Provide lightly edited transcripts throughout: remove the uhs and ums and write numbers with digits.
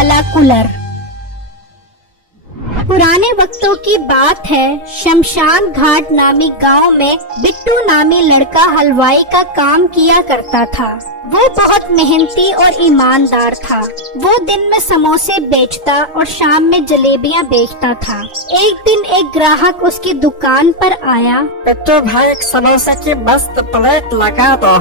वाला कूलर। पुराने वक्तों की बात है, शमशान घाट नामी गांव में बिट्टू नामी लड़का हलवाई का काम किया करता था। वो बहुत मेहनती और ईमानदार था। वो दिन में समोसे बेचता और शाम में जलेबियां बेचता था। एक दिन एक ग्राहक उसकी दुकान पर आया। बिट्टू भाई, एक समोसे की मस्त प्लेट लगा दो।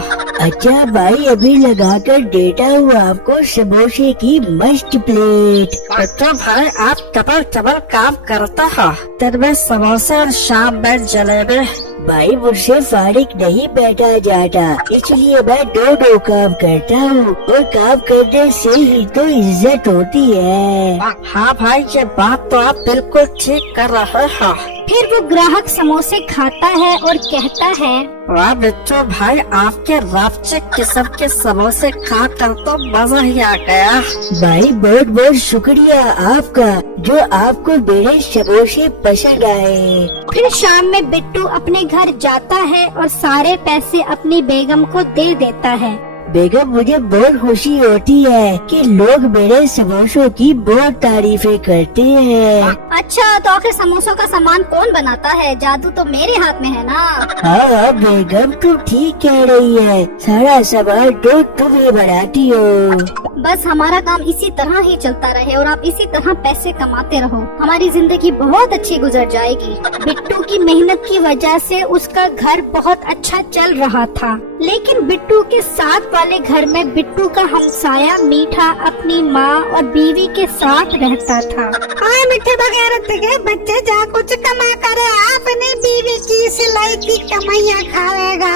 अच्छा भाई, अभी लगा कर देता हूँ आपको समोसे की मस्त प्लेट। बिट्टू भाई, आप डबल डबल काम करते हो, दिन में समोसे और शाम में जलेबी। भाई मुझसे फारिग नहीं बैठा जाता, इसलिए मैं दो काम करता हूँ और काम करने से ही तो इज्जत होती है। हाँ भाई, ये बात तो आप बिल्कुल ठीक कर रहे हो। फिर वो ग्राहक समोसे खाता है और कहता है, वाह बिट्टू भाई, आपके रापचे किस्म के समोसे खा कर तो मजा ही आ गया। भाई बहुत बहुत शुक्रिया आपका, जो आपको मेरे समोसे पसंद आए। फिर शाम में बिट्टू अपने घर जाता है और सारे पैसे अपनी बेगम को दे देता है। बेगम, मुझे बहुत खुशी होती है कि लोग मेरे समोसों की बहुत तारीफें करते हैं। अच्छा, तो आखिर समोसों का सामान कौन बनाता है? जादू तो मेरे हाथ में है ना। हाँ बेगम, तुम ठीक कह रही है, सारा सामान तो तुम ही बनाती हो। बस हमारा काम इसी तरह ही चलता रहे और आप इसी तरह पैसे कमाते रहो, हमारी जिंदगी बहुत अच्छी गुजर जाएगी। बिट्टू की मेहनत की वजह से उसका घर बहुत अच्छा चल रहा था, लेकिन बिट्टू के साथ वाले घर में बिट्टू का हमसाया मीठा अपनी माँ और बीवी के साथ रहता था। हाँ मीठे बगैरत के बच्चे, जा कुछ कमा कर अपनी बीवी की सिलाई की कमाइयाँ खाएगा।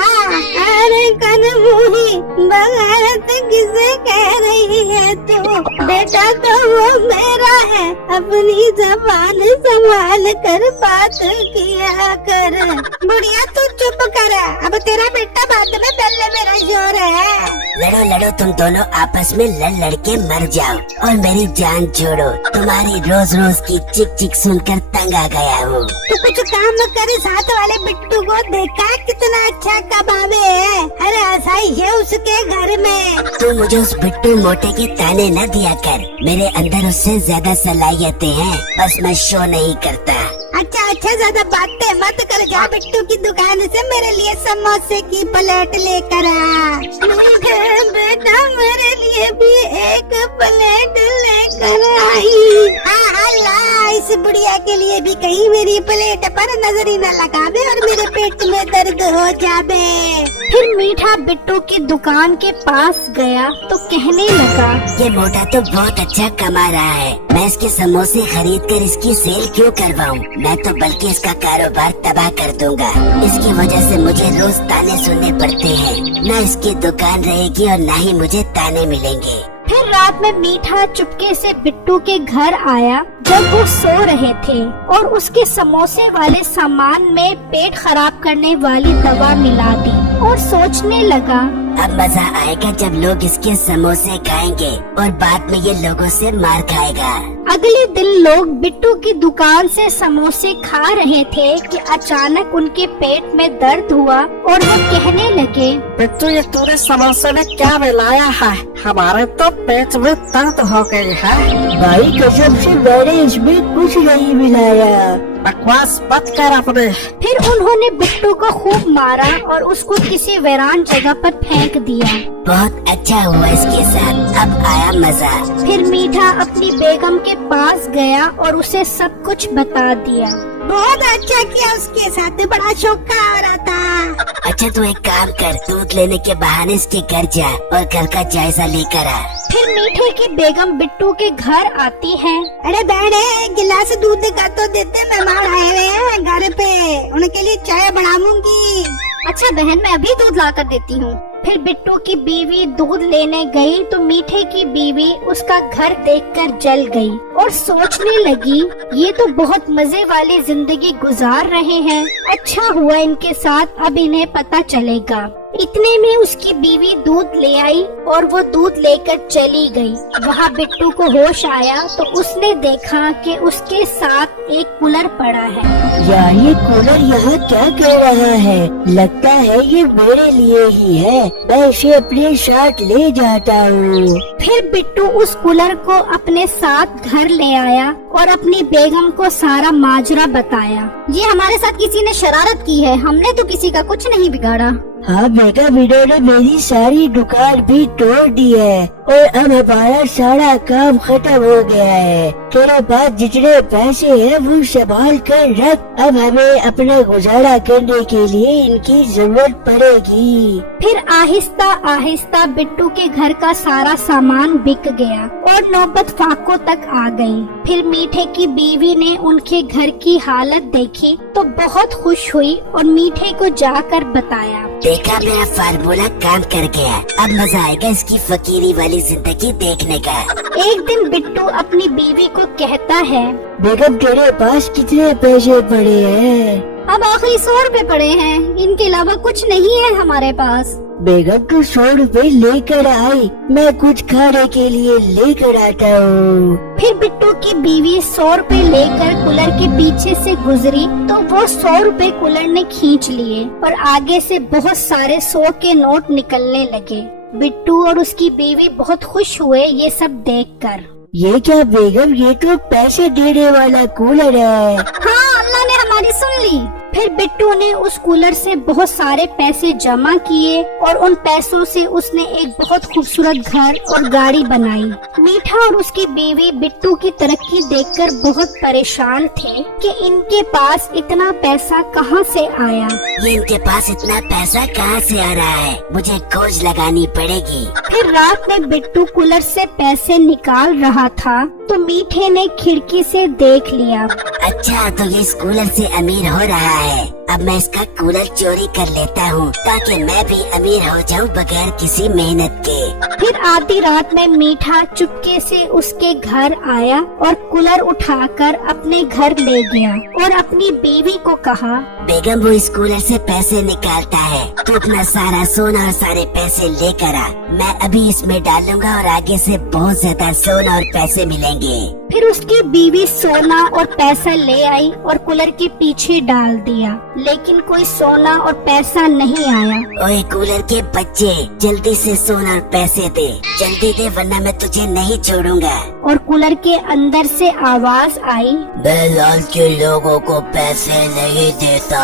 अरे कनमुही, बगैरत किसे कह रही है तू? बेटा तो वो मेरा है, अपनी जबान संभाल कर बात किया कर। बुढ़िया तू चुप कर, अब तेरा बेटा बाद में पहले मेरा जोर है। लड़ो लड़ो, तुम दोनों आपस में लड़ लड़ के मर जाओ और मेरी जान छोड़ो। तुम्हारी रोज रोज की चिक चिक सुनकर तंग आ गया हूँ। तू कुछ काम कर, साथ वाले बिट्टू को देखा कितना अच्छा कबाबे है। अरे ऐसा ही है उसके घर में। तू मुझे उस बिट्टू मोटे के ताने न दिया कर, मेरे अंदर उससे ज्यादा सलाहियतें हैं, बस मैं शो नहीं करता। अच्छा, ज्यादा बातें मत कर, जा बिट्टू की दुकान से मेरे लिए समोसे की प्लेट लेकर आ। बेटा मेरे लिए भी एक प्लेट लेकर आई। हाँ ला, इस बुढ़िया के लिए भी कहीं मेरी प्लेट पर नजर ही न लगावे और मेरे पेट में दर्द हो जावे। फिर मीठा बिट्टू की दुकान के पास गया तो कहने लगा, ये मोटा तो बहुत अच्छा कमा रहा है, मैं इसके समोसे खरीद कर इसकी सेल क्यों करवाऊं? मैं तो बल्कि इसका कारोबार तबाह कर दूंगा। इसकी वजह से मुझे रोज ताने सुनने पड़ते हैं, न इसकी दुकान रहेगी और न ही मुझे ताने मिलेंगे। फिर रात में मीठा चुपके से बिट्टू के घर आया जब वो सो रहे थे और उसके समोसे वाले सामान में पेट खराब करने वाली दवा मिला दी और सोचने लगा, अब मजा आएगा जब लोग इसके समोसे खाएंगे और बाद में ये लोगों से मार खाएगा। अगले दिन लोग बिट्टू की दुकान से समोसे खा रहे थे कि अचानक उनके पेट में दर्द हुआ और वो कहने लगे, बिट्टू, ये तूने समोसे में क्या मिलाया है? हमारे तो पेट में दर्द हो गई है। भाई कसम से मैंने इसमें कुछ नहीं मिलाया। बकवास मत कर अपने। फिर उन्होंने बिट्टू को खूब मारा और उसको किसी वीरान जगह पर फेंक दिया। बहुत अच्छा हुआ इसके साथ, अब आया मजा। फिर मीठा अपनी बेगम के पास गया और उसे सब कुछ बता दिया। बहुत अच्छा किया, उसके साथ बड़ा शौक हो रहा था। अच्छा तू एक काम कर, दूध लेने के बहाने इसके घर जा और घर का जायजा लेकर आ। फिर मीठे की बेगम बिट्टू के घर आती है। अरे बहन, एक गिलास दूध का तो देते, मेहमान आए हुए हैं घर पे, उनके लिए चाय बनाऊंगी। अच्छा बहन, मैं अभी दूध ला कर देती हूँ। फिर बिट्टू की बीवी दूध लेने गई तो मीठे की बीवी उसका घर देखकर जल गई और सोचने लगी, ये तो बहुत मजे वाली जिंदगी गुजार रहे हैं, अच्छा हुआ इनके साथ अब इन्हें पता चलेगा। इतने में उसकी बीवी दूध ले आई और वो दूध लेकर चली गई। वहाँ बिट्टू को होश आया तो उसने देखा कि उसके साथ एक कूलर पड़ा है। यार ये कूलर यहाँ क्या कर रहा है? लगता है ये मेरे लिए ही है। मैं इसे अपने साथ ले जाता हूँ। फिर बिट्टू उस कूलर को अपने साथ घर ले आया और अपनी बेगम को सारा माजरा बताया। ये हमारे साथ किसी ने शरारत की है, हमने तो किसी का कुछ नहीं बिगाड़ा। हाँ बेटा, इन्होंने मेरी सारी दुकान भी तोड़ दी है और अब हमारा सारा काम खत्म हो गया है। तेरे पास जितने पैसे हैं वो संभाल कर रख। अब हमें अपना गुजारा करने के लिए इनकी जरूरत पड़ेगी। फिर आहिस्ता आहिस्ता बिट्टू के घर का सारा सामान बिक गया और नौबत फाको तक आ गई। फिर मीठे की बीवी ने उनके घर की हालत देखी तो बहुत खुश हुई और मीठे को जाकर बताया। देखा, मेरा फार्मूला काम कर गया। अब मजा आएगा इसकी फकीरी वाली जिंदगी देखने का। एक दिन बिट्टू अपनी बीवी को कहता है, बेगम तेरे पास कितने पैसे पड़े हैं? अब आखिरी 100 रुपए पड़े हैं, इनके अलावा कुछ नहीं है हमारे पास। बेगम तू 100 रुपए लेकर आई, मैं कुछ खाने के लिए लेकर आता हूँ। फिर बिट्टू की बीवी 100 रुपए लेकर कूलर के पीछे से गुजरी तो वो 100 रुपए कूलर ने खींच लिए और आगे से बहुत सारे 100 के नोट निकलने लगे। बिट्टू और उसकी बीवी बहुत खुश हुए ये सब देखकर। ये क्या बेगम, ये तो पैसे देने वाला कूलर है। हाँ, अल्लाह ने हमारी सुन ली। फिर बिट्टू ने उस कूलर से बहुत सारे पैसे जमा किए और उन पैसों से उसने एक बहुत खूबसूरत घर और गाड़ी बनाई। मीठा और उसकी बीवी बिट्टू की तरक्की देखकर बहुत परेशान थे कि इनके पास इतना पैसा कहाँ से आया। ये इनके पास इतना पैसा कहाँ से आ रहा है? मुझे खोज लगानी पड़ेगी। फिर रात में बिट्टू कूलर से पैसे निकाल रहा था तो मीठे ने खिड़की से देख लिया। अच्छा, तो ये इस कूलर से अमीर हो रहा है। अब मैं इसका कूलर चोरी कर लेता हूँ ताकि मैं भी अमीर हो जाऊँ बगैर किसी मेहनत के। फिर आधी रात में मीठा चुपके से उसके घर आया और कूलर उठाकर अपने घर ले गया और अपनी बीवी को कहा, बेगम वो इस कूलर से पैसे निकालता है, तू अपना सारा सोना और सारे पैसे लेकर आ। मैं अभी इसमें डालूंगा और आगे से बहुत ज्यादा सोना और पैसे मिलेंगे। फिर उसकी बीवी सोना और पैसा ले आई और कूलर के पीछे डाल दिया, लेकिन कोई सोना और पैसा नहीं आया। ओए कूलर के बच्चे, जल्दी से सोना और पैसे दे, जल्दी दे वरना मैं तुझे नहीं छोड़ूंगा। और कूलर के अंदर से आवाज आई, मैं लालच के लोगों को पैसे नहीं देता।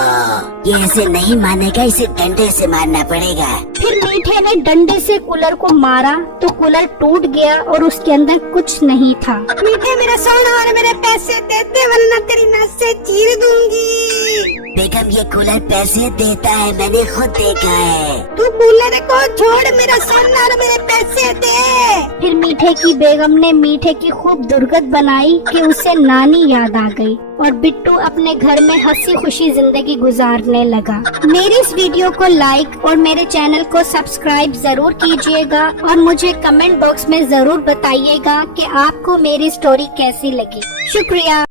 ये ऐसे नहीं मानेगा, इसे डंडे से मारना पड़ेगा। फिर मीठे ने डंडे से कूलर को मारा तो कूलर टूट गया और उसके अंदर कुछ नहीं था। मीठे मेरा सोना और मेरे पैसे देते वरना तेरी नस से चीर दूंगी। बेगम ये कूलर पैसे देता है, मैंने खुद देखा है। तू कूलर को छोड़, मेरा सोना और मेरे पैसे दे। फिर मीठे की बेगम ने मीठे की खूब दुर्गत बनाई कि उसे नानी याद आ गई और बिट्टू अपने घर में हंसी खुशी जिंदगी गुजारने लगा। मेरी इस वीडियो को लाइक और मेरे चैनल को सब्सक्राइब जरूर कीजिएगा और मुझे कमेंट बॉक्स में जरूर बताइएगा कि आपको मेरी स्टोरी कैसी लगी। शुक्रिया।